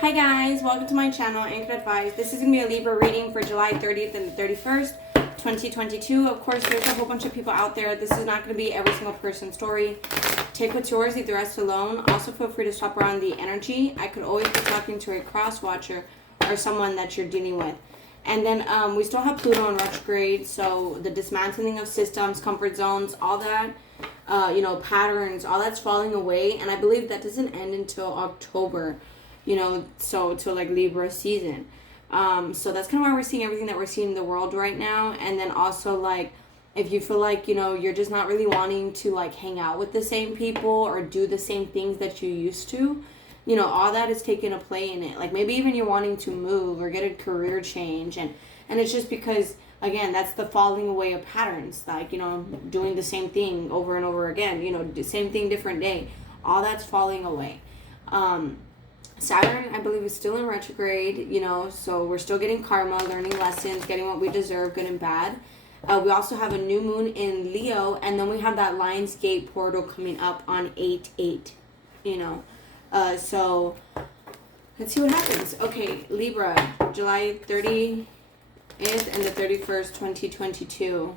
Hi guys, welcome to my channel, Anchored Advice. This is going to be a Libra reading for July 30th and the 31st, 2022. Of course, there's a whole bunch of people out there. This is not going to be every single person's story. Take what's yours, leave the rest alone. Also, feel free to swap around the energy. I could always be talking to a cross watcher or someone that you're dealing with. And then we still have Pluto in retrograde, so the dismantling of systems, comfort zones, all that, patterns, all that's falling away. And I believe that doesn't end until October. So to like Libra season. So that's kind of why we're seeing everything that we're seeing in the world right now. And then also like, if you feel like, you're just not really wanting to like hang out with the same people or do the same things that you used to, all that is taking a play in it. Like maybe even you're wanting to move or get a career change. And it's just because, again, that's the falling away of patterns. Like, doing the same thing over and over again, the same thing, different day. All that's falling away. Saturn, I believe, is still in retrograde, so we're still getting karma, learning lessons, getting what we deserve, good and bad. We also have a new moon in Leo, and then we have that Lionsgate portal coming up on 8/8, so let's see what happens. Okay, Libra, July 30th and the 31st, 2022.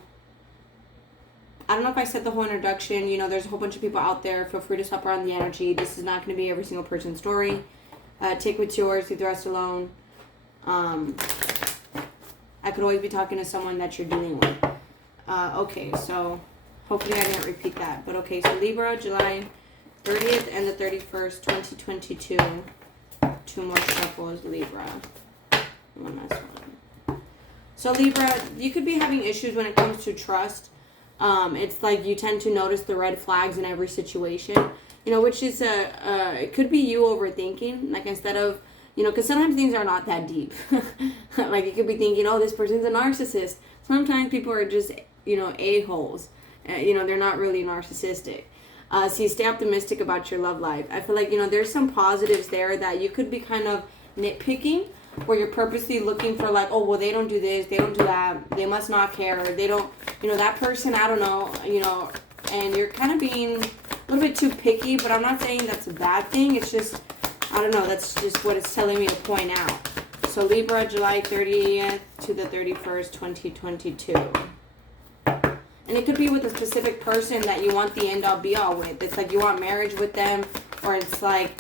I don't know if I said the whole introduction. There's a whole bunch of people out there. Feel free to swap around the energy. This is not going to be every single person's story. Take what's yours, leave the rest alone. I could always be talking to someone that you're dealing with. Okay, so hopefully I didn't repeat that. But okay, so Libra, July 30th and the 31st, 2022. Two more shuffles, Libra. One last one. So Libra, you could be having issues when it comes to trust. It's like you tend to notice the red flags in every situation. Which is it could be you overthinking, like instead of, because sometimes things are not that deep. Like you could be thinking, oh, this person's a narcissist. Sometimes people are just, a-holes. They're not really narcissistic. So you stay optimistic about your love life. I feel like, there's some positives there that you could be kind of nitpicking, where you're purposely looking for like, oh, well, they don't do this, they don't do that, they must not care, they don't, that person, I don't know, and you're kind of being a little bit too picky, but I'm not saying that's a bad thing. It's just, I don't know, that's just what it's telling me to point out. So Libra, July 30th to the 31st, 2022. And it could be with a specific person that you want the end all be all with. It's like you want marriage with them, or it's like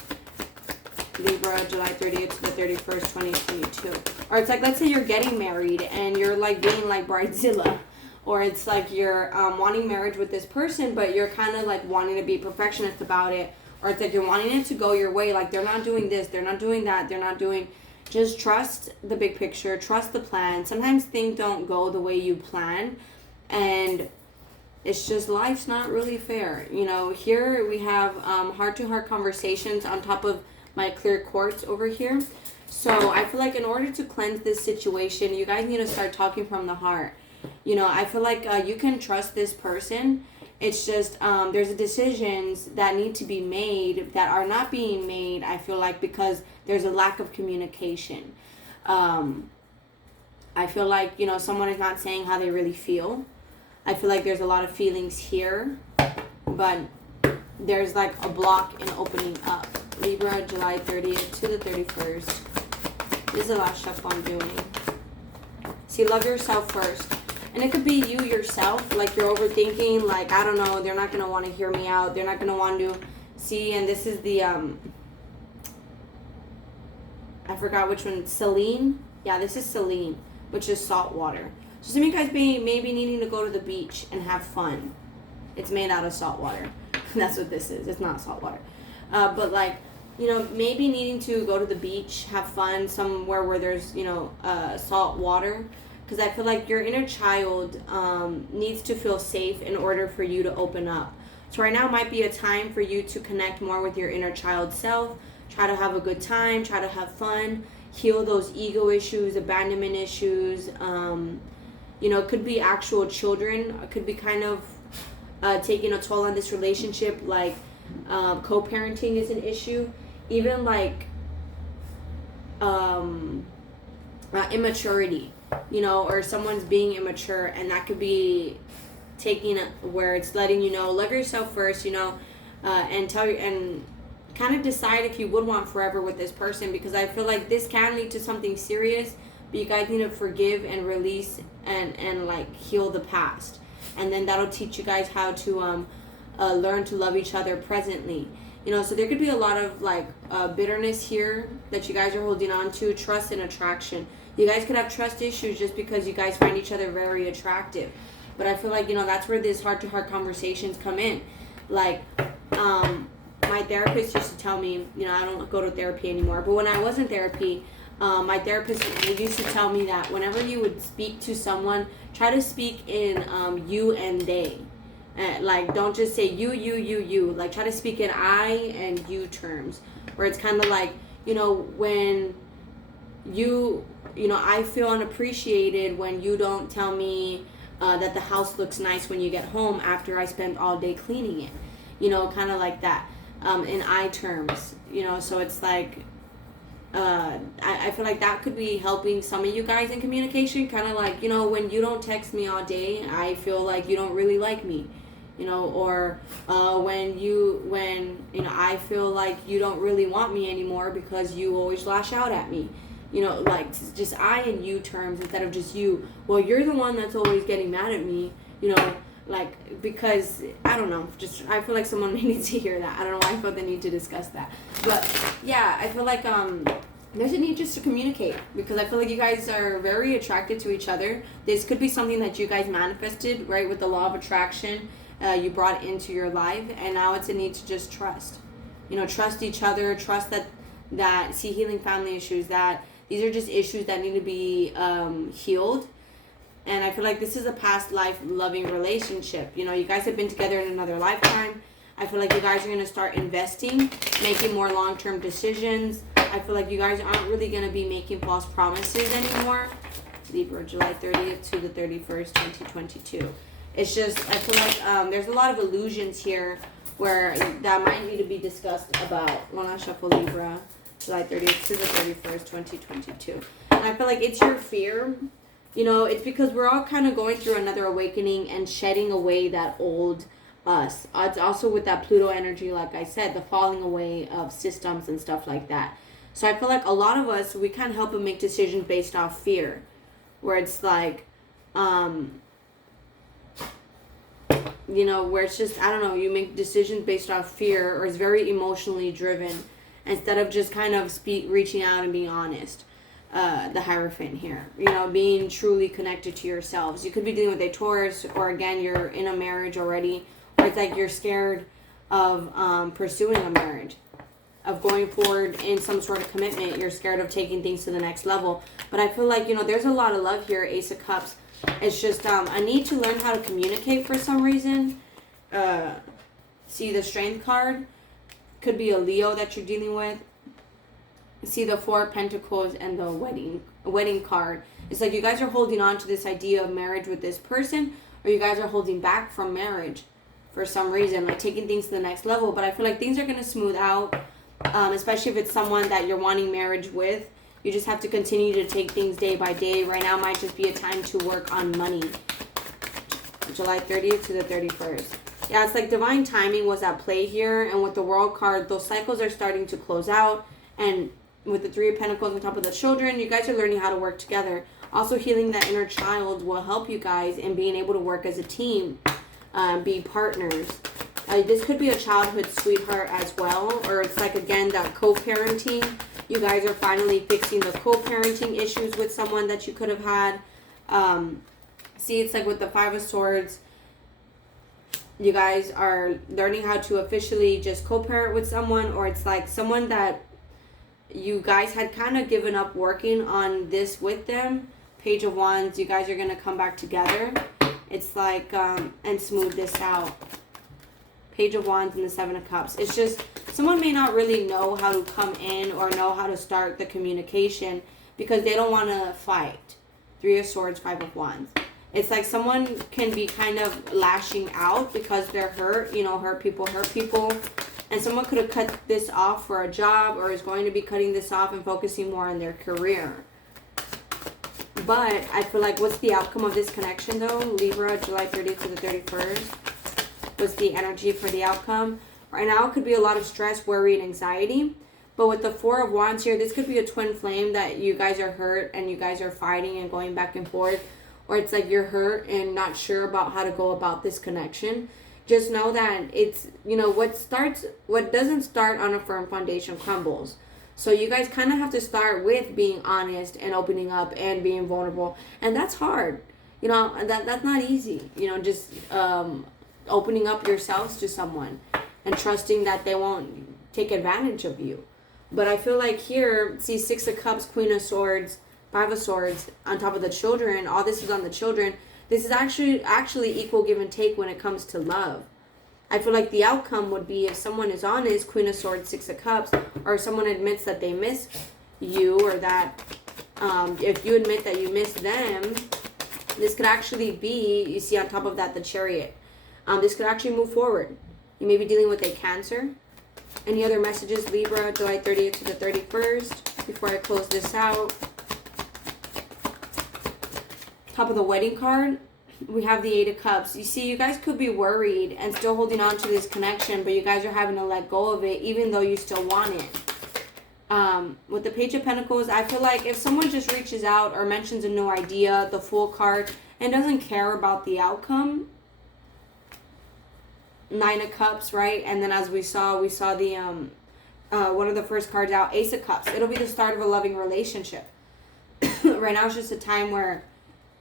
Libra, July 30th to the 31st, 2022. Or it's like, let's say you're getting married and you're like being like Bridezilla. Or it's like you're wanting marriage with this person, but you're kind of like wanting to be perfectionist about it. Or it's like you're wanting it to go your way. Like they're not doing this, they're not doing that, they're not doing... Just trust the big picture, trust the plan. Sometimes things don't go the way you plan. And it's just, life's not really fair. Here we have heart-to-heart conversations on top of my clear quartz over here. So I feel like in order to cleanse this situation, you guys need to start talking from the heart. I feel like you can trust this person. It's just there's decisions that need to be made that are not being made, I feel like, because there's a lack of communication. I feel like, someone is not saying how they really feel. I feel like there's a lot of feelings here, but there's like a block in opening up. Libra, July 30th to the 31st. This is the last shuffle I'm doing. See, love yourself first. And it could be you yourself, like you're overthinking, like, I don't know, they're not going to want to hear me out. They're not going to want to see, and this is the, I forgot which one, Selene? Yeah, this is Selene, which is salt water. So some of you guys maybe needing to go to the beach and have fun. It's made out of salt water. That's what this is. It's not salt water. But like, maybe needing to go to the beach, have fun somewhere where there's, salt water. Because I feel like your inner child needs to feel safe in order for you to open up. So right now might be a time for you to connect more with your inner child self. Try to have a good time. Try to have fun. Heal those ego issues, abandonment issues. It could be actual children. It could be kind of taking a toll on this relationship. Like co-parenting is an issue. Even like immaturity. Or someone's being immature, and that could be taking where it's letting love yourself first, and kind of decide if you would want forever with this person, because I feel like this can lead to something serious, but you guys need to forgive and release and like heal the past, and then that'll teach you guys how to learn to love each other presently. You know, so there could be a lot of like bitterness here that you guys are holding on to. Trust and attraction. You guys could have trust issues just because you guys find each other very attractive. But I feel like, you know, that's where these heart-to-heart conversations come in. Like, my therapist used to tell me, you know, I don't go to therapy anymore, but when I was in therapy, my therapist used to tell me that whenever you would speak to someone, try to speak in you and they. Like, don't just say you. Like, try to speak in I and you terms, where it's kind of like, you know, when you know, I feel unappreciated when you don't tell me that the house looks nice when you get home after I spent all day cleaning it. You know, kind of like that, in I terms. You know, so it's like, I feel like that could be helping some of you guys in communication. Kind of like, you know, when you don't text me all day, I feel like you don't really like me. You know, or when you know, I feel like you don't really want me anymore because you always lash out at me. You know, like, just I and you terms instead of just you. Well, you're the one that's always getting mad at me, you know, like, because, I don't know, just, I feel like someone needs to hear that. I don't know why I felt the need to discuss that. But, yeah, I feel like, there's a need just to communicate, because I feel like you guys are very attracted to each other. This could be something that you guys manifested, right, with the law of attraction you brought into your life, and now it's a need to just trust. You know, trust each other, trust that see, healing family issues, that these are just issues that need to be healed. And I feel like this is a past life loving relationship. You know, you guys have been together in another lifetime. I feel like you guys are going to start investing, making more long-term decisions. I feel like you guys aren't really going to be making false promises anymore. Libra, July 30th to the 31st, 2022. It's just, I feel like there's a lot of illusions here where that might need to be discussed about. One last shuffle, Libra. July 30th to the 31st, 2022. And I feel like it's your fear. You know, it's because we're all kind of going through another awakening and shedding away that old us. It's also with that Pluto energy, like I said, the falling away of systems and stuff like that. So I feel like a lot of us, we can't help but make decisions based off fear. Where it's like, you know, where it's just, I don't know, you make decisions based off fear, or it's very emotionally driven, instead of just kind of reaching out and being honest. The Hierophant here, you know, being truly connected to yourselves. You could be dealing with a Taurus, or again, you're in a marriage already, or it's like you're scared of pursuing a marriage, of going forward in some sort of commitment. You're scared of taking things to the next level. But I feel like, you know, there's a lot of love here, Ace of Cups. It's just a need to learn how to communicate for some reason. See the Strength card. Could be a Leo that you're dealing with. See the Four of Pentacles and the wedding card. It's like you guys are holding on to this idea of marriage with this person, or you guys are holding back from marriage for some reason, like taking things to the next level. But I feel like things are going to smooth out, especially if it's someone that you're wanting marriage with. You just have to continue to take things day by day. Right now might just be a time to work on money. July 30th to the 31st. Yeah, it's like divine timing was at play here. And with the World card, those cycles are starting to close out. And with the Three of Pentacles on top of the children, you guys are learning how to work together. Also, healing that inner child will help you guys in being able to work as a team, be partners. This could be a childhood sweetheart as well, or it's like, again, that co-parenting. You guys are finally fixing the co-parenting issues with someone that you could have had. See, it's like with the Five of Swords, you guys are learning how to officially just co-parent with someone, or it's like someone that you guys had kind of given up working on this with them. Page of Wands, you guys are going to come back together. It's like, and smooth this out. Page of Wands and the Seven of Cups. It's just, someone may not really know how to come in or know how to start the communication because they don't want to fight. Three of Swords, Five of Wands. It's like someone can be kind of lashing out because they're hurt. You know, hurt people. And someone could have cut this off for a job, or is going to be cutting this off and focusing more on their career. But I feel like, what's the outcome of this connection though? Libra, July 30th to the 31st. What's the energy for the outcome? Right now, it could be a lot of stress, worry, and anxiety. But with the Four of Wands here, this could be a twin flame that you guys are hurt and you guys are fighting and going back and forth. Or it's like you're hurt and not sure about how to go about this connection. Just know that it's, what doesn't start on a firm foundation crumbles. So you guys kind of have to start with being honest and opening up and being vulnerable. And that's hard. That's not easy. Just opening up yourselves to someone and trusting that they won't take advantage of you. But I feel like here, see, Six of Cups, Queen of Swords, Five of Swords, on top of the children, all this is on the children. This is actually equal give and take when it comes to love. I feel like the outcome would be if someone is honest, Queen of Swords, Six of Cups, or someone admits that they miss you, or that if you admit that you miss them, this could actually be, you see on top of that, the Chariot. This could actually move forward. You may be dealing with a Cancer. Any other messages, Libra, July 30th to the 31st, before I close this out? Top of the wedding card, we have the Eight of Cups. You see, you guys could be worried and still holding on to this connection, but you guys are having to let go of it, even though you still want it. With the Page of Pentacles, I feel like if someone just reaches out or mentions a new idea, the Fool card, and doesn't care about the outcome, Nine of Cups, right? And then as we saw the one of the first cards out, Ace of Cups. It'll be the start of a loving relationship. Right now it's just a time where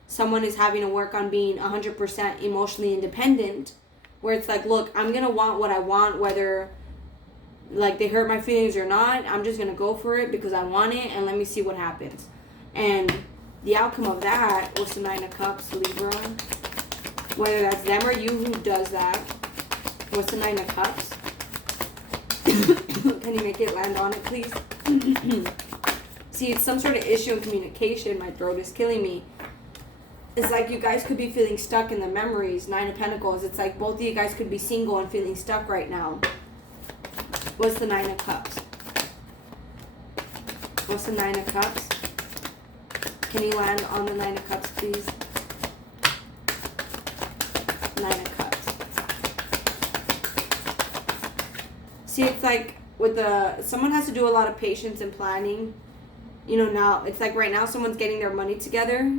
someone is having to work on being 100% emotionally independent, where it's like, look, I'm going to want what I want, whether like they hurt my feelings or not. I'm just going to go for it because I want it, and let me see what happens. And the outcome of that was the Nine of Cups, Libra. Whether that's them or you who does that. What's the Nine of Cups? Can you make it land on it, please? See, it's some sort of issue in communication. My throat is killing me. It's like you guys could be feeling stuck in the memories. Nine of Pentacles. It's like both of you guys could be single and feeling stuck right now. What's the Nine of Cups? What's the Nine of Cups? Can you land on the Nine of Cups, please? Nine of Cups. See, it's like someone has to do a lot of patience and planning. Now, it's like right now someone's getting their money together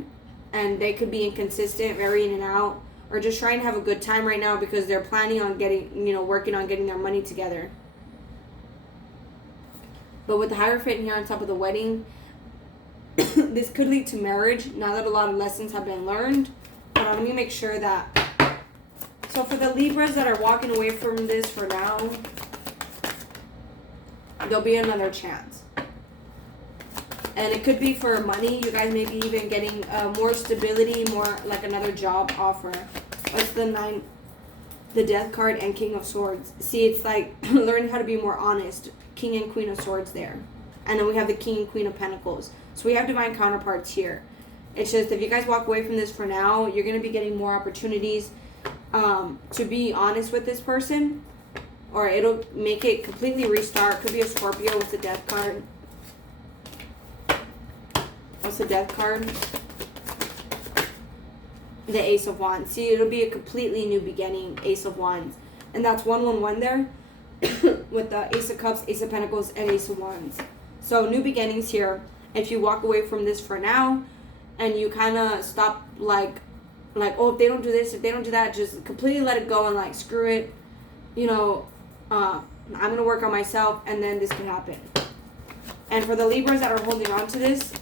and they could be inconsistent, very in and out, or just trying to have a good time right now because they're planning on working on getting their money together. But with the Hierophant here on top of the wedding, this could lead to marriage now that a lot of lessons have been learned. But let me make sure that... So for the Libras that are walking away from this for now, there'll be another chance. And it could be for money. You guys may be even getting more stability, more like another job offer. What's the Death card and King of Swords? See, it's like learning how to be more honest. King and Queen of Swords there. And then we have the King and Queen of Pentacles. So we have divine counterparts here. It's just if you guys walk away from this for now, you're going to be getting more opportunities to be honest with this person. Or it'll make it completely restart. Could be a Scorpio with the Death card. What's the Death card? The Ace of Wands. See, it'll be a completely new beginning, Ace of Wands. And that's 111 there with the Ace of Cups, Ace of Pentacles, and Ace of Wands. So new beginnings here. If you walk away from this for now and you kind of stop like, oh, if they don't do this, if they don't do that, just completely let it go and like, screw it. I'm going to work on myself, and then this can happen. And for the Libras that are holding on to this,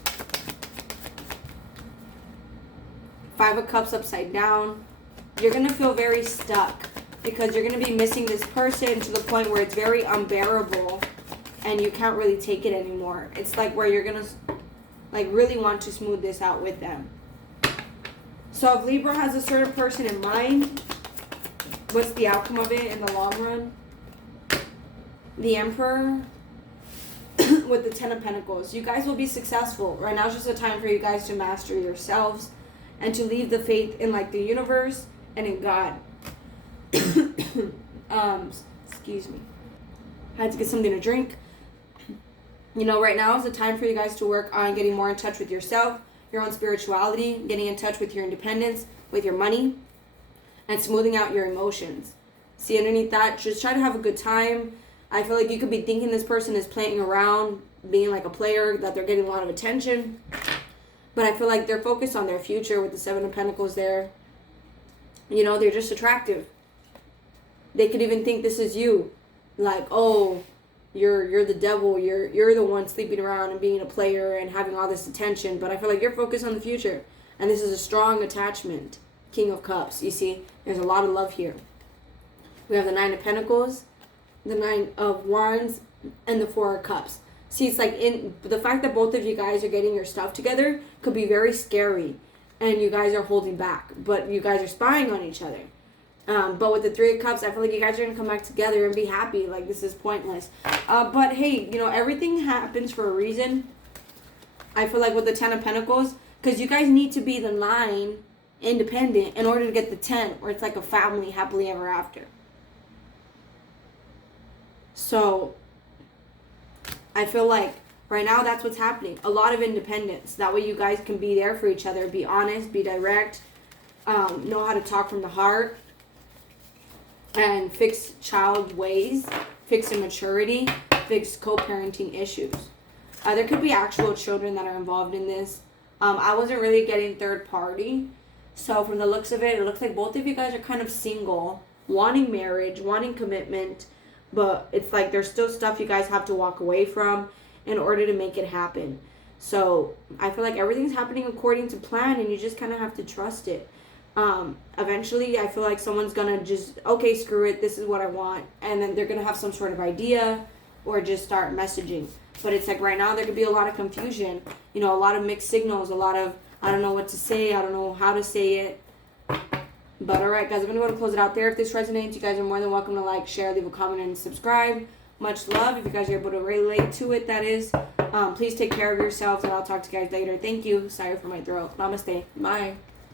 Five of Cups upside down, you're going to feel very stuck because you're going to be missing this person to the point where it's very unbearable and you can't really take it anymore. It's like where you're going to like really want to smooth this out with them. So if Libra has a certain person in mind, what's the outcome of it in the long run? The Emperor with the Ten of Pentacles. You guys will be successful. Right now is just a time for you guys to master yourselves and to leave the faith in like the universe and in God. Excuse me. I had to get something to drink. Right now is the time for you guys to work on getting more in touch with yourself, your own spirituality, getting in touch with your independence, with your money, and smoothing out your emotions. See, underneath that, just try to have a good time. I feel like you could be thinking this person is playing around, being like a player, that they're getting a lot of attention. But I feel like they're focused on their future with the Seven of Pentacles there. You know, they're just attractive. They could even think this is you. Like, oh, you're the devil. You're the one sleeping around and being a player and having all this attention. But I feel like you're focused on the future. And this is a strong attachment. King of Cups. You see, there's a lot of love here. We have the Nine of Pentacles, the Nine of Wands, and the Four of Cups. See, it's like in the fact that both of you guys are getting your stuff together could be very scary. And you guys are holding back. But you guys are spying on each other. But with the Three of Cups, I feel like you guys are going to come back together and be happy. Like, this is pointless. But, hey, you know, everything happens for a reason. I feel like with the Ten of Pentacles, because you guys need to be the 9 independent in order to get the 10, where it's like a family happily ever after. So, I feel like right now that's what's happening. A lot of independence. That way you guys can be there for each other. Be honest, be direct, know how to talk from the heart. And fix child ways, fix immaturity, fix co-parenting issues. There could be actual children that are involved in this. I wasn't really getting third party. So from the looks of it, it looks like both of you guys are kind of single, wanting marriage, wanting commitment. But it's like there's still stuff you guys have to walk away from in order to make it happen. So I feel like everything's happening according to plan and you just kind of have to trust it. Eventually I feel like someone's gonna just, okay, screw it, this is what I want, and then they're gonna have some sort of idea or just start messaging. But it's like right now there could be a lot of confusion, you know, a lot of mixed signals, a lot of I don't know what to say, I don't know how to say it. But alright guys, I'm gonna go to close it out there. If this resonates, you guys are more than welcome to like, share, leave a comment, and subscribe. Much love. If you guys are able to relate to it, that is. Please take care of yourselves, and I'll talk to you guys later. Thank you. Sorry for my throat. Namaste. Bye.